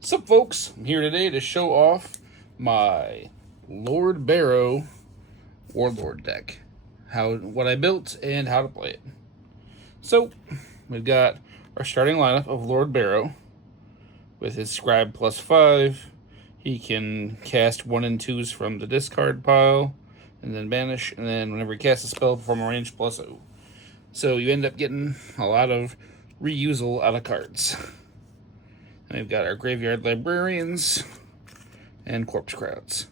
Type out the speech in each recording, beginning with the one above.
Sup folks, I'm here today to show off my Lord Barrow Warlord deck. What I built and how to play it. So, we've got our starting lineup of Lord Barrow with his Scribe +5. He can cast 1 and 2s from the discard pile and then banish, and then whenever he casts a spell, perform a range +0. So you end up getting a lot of reusal out of cards. And we've got our Graveyard Librarians and Corpse Crowds.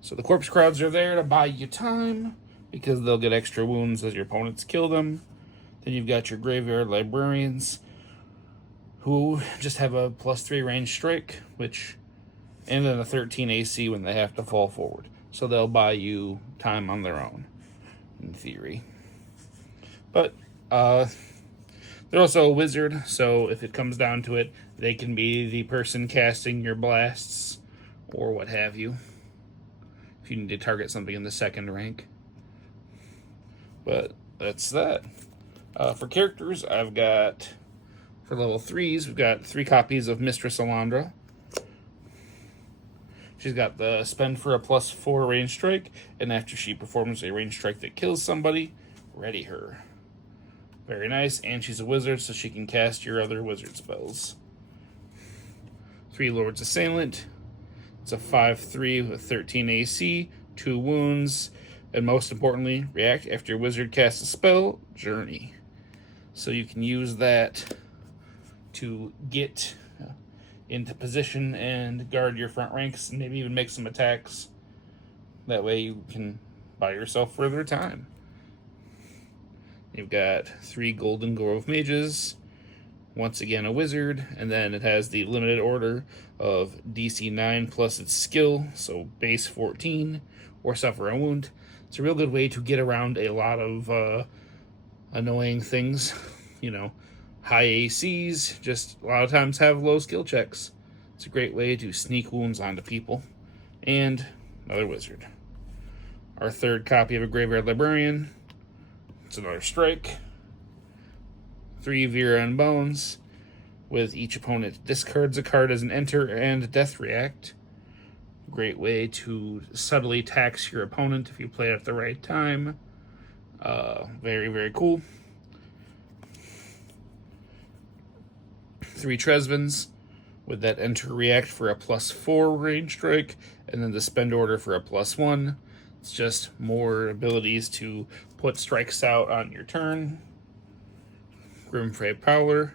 So the Corpse Crowds are there to buy you time because they'll get extra wounds as your opponents kill them. Then you've got your Graveyard Librarians who just have a +3 range strike, and then a 13 AC when they have to fall forward. So they'll buy you time on their own, in theory. But they're also a wizard, so if it comes down to it, they can be the person casting your blasts or what have you, if you need to target something in the second rank. But that's that. For characters, I've got, for level 3s, we've got 3 copies of Mistress Alondra. She's got the spend for a +4 range strike, and after she performs a range strike that kills somebody, ready her. Very nice, and she's a wizard, so she can cast your other wizard spells. 3 Lord's Assailant. It's a 5/3 with 13 AC, 2 wounds, and most importantly, react after your wizard casts a spell, Journey. So you can use that to get into position and guard your front ranks, and maybe even make some attacks. That way you can buy yourself further time. You've got 3 Golden Grove Mages, once again a wizard, and then it has the limited order of DC 9 plus its skill, so base 14, or suffer a wound. It's a real good way to get around a lot of annoying things. High ACs just a lot of times have low skill checks. It's a great way to sneak wounds onto people. And another wizard. Our 3rd copy of a Graveyard Librarian. It's another strike. 3 Vera and Bones, with each opponent discards a card as an enter and death react. Great way to subtly tax your opponent if you play it at the right time. Very, very cool. 3 Tresvens, with that enter react for a +4 range strike, and then the spend order for a +1. It's just more abilities to put strikes out on your turn. Grimfray Prowler,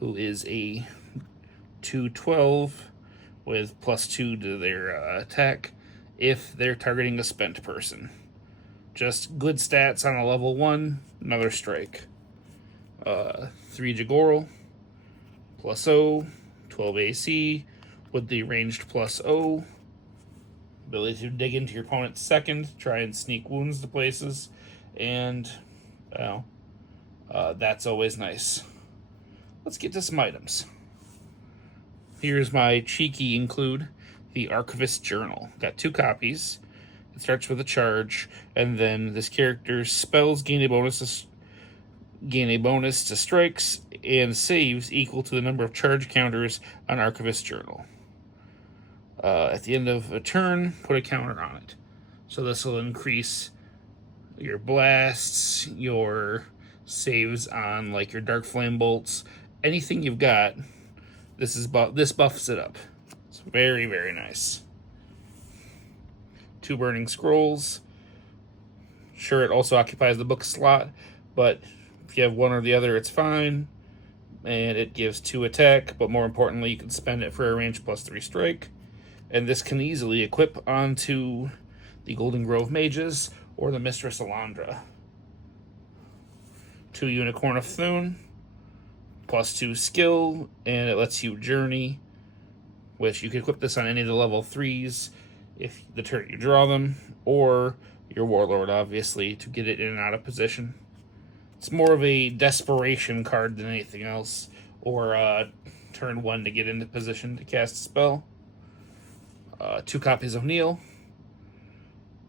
who is a 2/12 with +2 to their attack if they're targeting a spent person. Just good stats on a level 1, another strike. 3 Jagoral, +0, 12 AC, with the ranged +0. Ability to dig into your opponent's second, try and sneak wounds to places, and that's always nice. Let's get to some items. Here's my cheeky include, the Archivist Journal. Got 2 copies. It starts with a charge, and then this character's spells gain a bonus to strikes and saves equal to the number of charge counters on Archivist Journal. At the end of a turn, put a counter on it. So this will increase your blasts, your saves on like your Dark Flame bolts, anything you've got. This buffs it up. It's very, very nice. 2 Burning Scrolls. Sure, it also occupies the book slot, but if you have one or the other, it's fine. And it gives 2 attack, but more importantly, you can spend it for a range +3 strike. And this can easily equip onto the Golden Grove Mages or the Mistress Alondra. 2 Unicorn of Thune, +2 skill, and it lets you journey, which you can equip this on any of the level 3s if the turn you draw them, or your Warlord, obviously, to get it in and out of position. It's more of a desperation card than anything else, or turn 1 to get into position to cast a spell. 2 copies of Neil.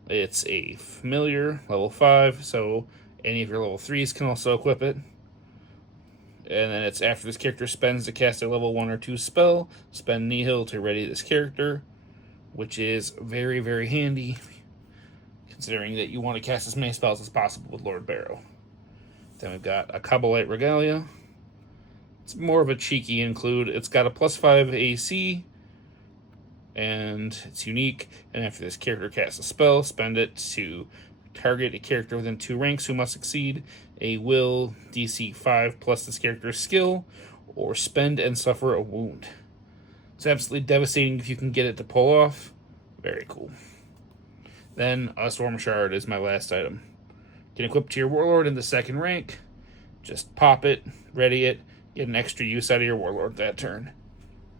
It's a familiar, level 5, so any of your level 3s can also equip it. And then it's after this character spends to cast a level 1 or 2 spell, spend Nihil to ready this character, which is very, very handy, considering that you want to cast as many spells as possible with Lord Barrow. Then we've got a Kabbalite Regalia. It's more of a cheeky include. It's got a +5 AC, and it's unique. And after this character casts a spell, spend it to target a character within 2 ranks who must exceed a will DC 5 plus this character's skill, or spend and suffer a wound. It's absolutely devastating if you can get it to pull off. Very cool. Then a Storm Shard is my last item. You can equip to your Warlord in the 2nd rank. Just pop it, ready it, get an extra use out of your Warlord that turn.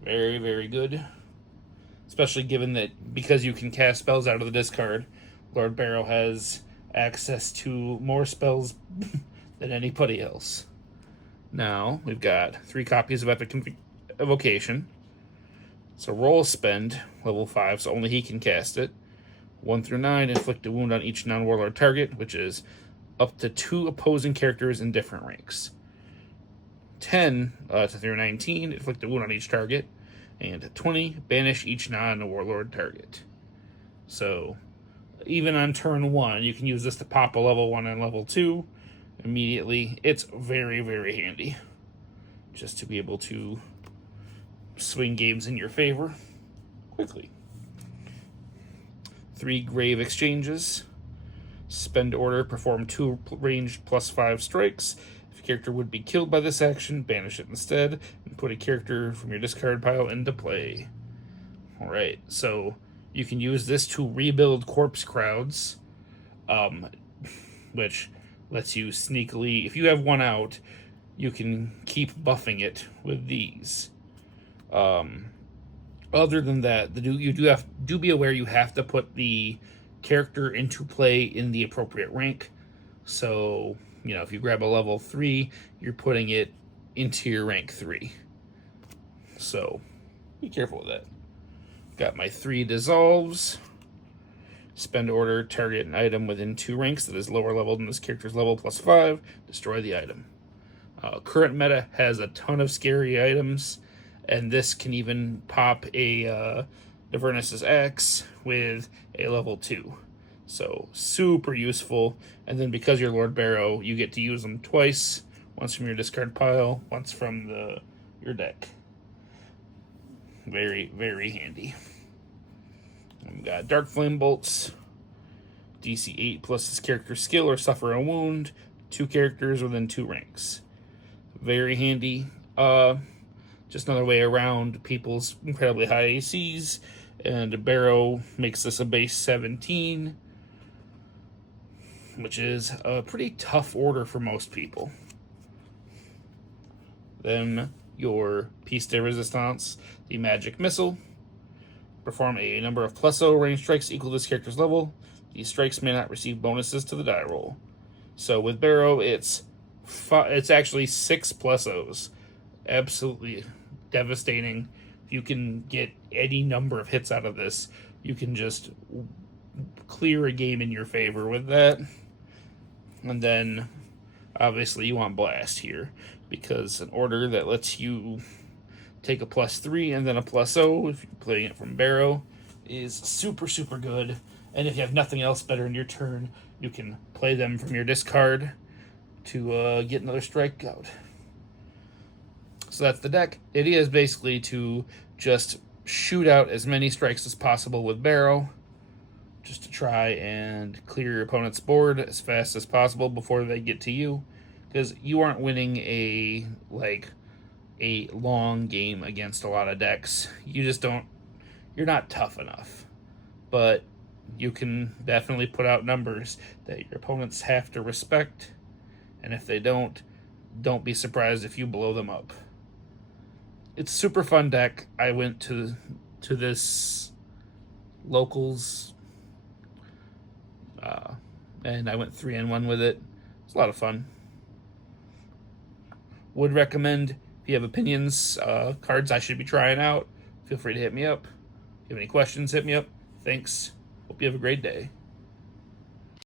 Very, very good. Especially given that because you can cast spells out of the discard, Lord Barrow has access to more spells than anybody else. Now, we've got 3 copies of Epic Evocation. So roll spend, level 5, so only he can cast it. 1 through 9, inflict a wound on each non-Warlord target, which is up to 2 opposing characters in different ranks. 10 through 19, inflict a wound on each target. And 20, banish each non-Warlord target. So, even on turn 1, you can use this to pop a level 1 and level 2 immediately. It's very, very handy. Just to be able to swing games in your favor quickly. 3 Grave Exchanges. Spend order, perform 2 ranged +5 strikes. If a character would be killed by this action, banish it instead, and put a character from your discard pile into play. Alright, so you can use this to rebuild corpse crowds, which lets you sneakily, if you have 1 out, you can keep buffing it with these. Other than that, you do be aware you have to put the character into play in the appropriate rank. So, if you grab a level 3, you're putting it into your rank 3. So, be careful with that. Got my 3 Dissolves. Spend order, target an item within 2 ranks that is lower level than this character's level +5. Destroy the item. Current meta has a ton of scary items, and this can even pop a Avernus' Axe with a level 2. So, super useful. And then because you're Lord Barrow, you get to use them twice. Once from your discard pile, once from your deck. Very, very handy. We've got Dark Flame Bolts. DC 8 plus this character's skill or suffer a wound. 2 characters within 2 ranks. Very handy. Just another way around people's incredibly high ACs. And Barrow makes this a base 17, which is a pretty tough order for most people. Then your Piece de Resistance, the Magic Missile. Perform a number of +0 range strikes equal to this character's level. These strikes may not receive bonuses to the die roll. So with Barrow, it's actually 6 +0s. Absolutely devastating. If you can get any number of hits out of this, you can just clear a game in your favor with that. And then, obviously, you want Blast here, because an order that lets you take a +3 and then a +0, if you're playing it from Barrow, is super, super good. And if you have nothing else better in your turn, you can play them from your discard to get another strikeout. So that's the deck. The idea is basically to just shoot out as many strikes as possible with Barrow, just to try and clear your opponent's board as fast as possible before they get to you, because you aren't winning a long game against a lot of decks. You're not tough enough, but you can definitely put out numbers that your opponents have to respect, and if they don't be surprised if you blow them up. It's a super fun deck. I went to this locals, and I went 3-1 with it. It's a lot of fun. Would recommend, if you have opinions, cards I should be trying out, feel free to hit me up. If you have any questions, hit me up. Thanks. Hope you have a great day.